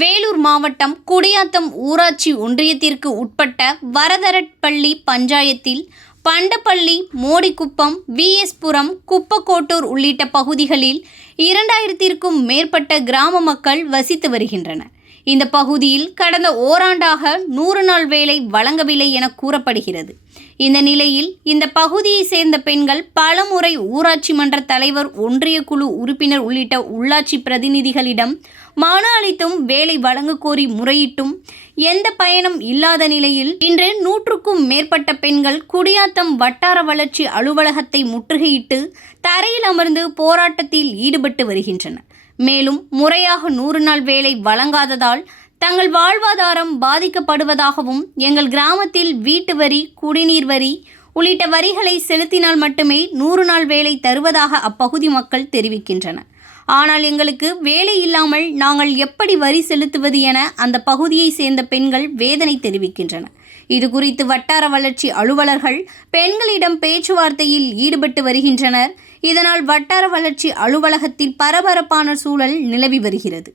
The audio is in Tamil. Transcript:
வேலூர் மாவட்டம் குடியாத்தம் ஊராட்சி ஒன்றியத்திற்கு உட்பட்ட வரதரட்பள்ளி பஞ்சாயத்தில் பண்டப்பள்ளி மோடிக்குப்பம் விஎஸ்புரம் குப்பக்கோட்டூர் உள்ளிட்ட பகுதிகளில் இரண்டாயிரத்திற்கும் மேற்பட்ட கிராம மக்கள் வசித்து வருகின்றனர். இந்த பகுதியில் கடந்த ஓராண்டாக நூறு நாள் வேலை வழங்கவில்லை என கூறப்படுகிறது. இந்த நிலையில் இந்த பகுதியை சேர்ந்த பெண்கள் பலமுறை ஊராட்சி மன்ற தலைவர் ஒன்றிய குழு உறுப்பினர் உள்ளிட்ட உள்ளாட்சி பிரதிநிதிகளிடம் மனு அளித்தும் வேலை வழங்க கோரி முறையிட்டும் எந்த பயனும் இல்லாத நிலையில் இன்று நூற்றுக்கும் மேற்பட்ட பெண்கள் குடியாத்தம் வட்டார வளர்ச்சி அலுவலகத்தை முற்றுகையிட்டு தரையில் அமர்ந்து போராட்டத்தில் ஈடுபட்டு வருகின்றனர். மேலும் முறையாக நூறு நாள் வேலை வழங்காததால் தங்கள் வாழ்வாதாரம் பாதிக்கப்படுவதாகவும் எங்கள் கிராமத்தில் வீட்டு வரி குடிநீர் வரி உள்ளிட்ட வரிகளை செலுத்தினால் மட்டுமே நூறு நாள் வேலை தருவதாக அப்பகுதி மக்கள் தெரிவிக்கின்றனர் ஆனால் எங்களுக்கு வேலை இல்லாமல் நாங்கள் எப்படி வரி செலுத்துவது என அந்த பகுதியை சேர்ந்த பெண்கள் வேதனை தெரிவிக்கின்றனர் இது குறித்து வட்டார வளர்ச்சி அலுவலர்கள் பெண்களிடம் பேச்சுவார்த்தையில் ஈடுபட்டு வருகின்றனர். இதனால் வட்டார வளர்ச்சி அலுவலகத்தில் பரபரப்பான சூழல் நிலவி வருகிறது.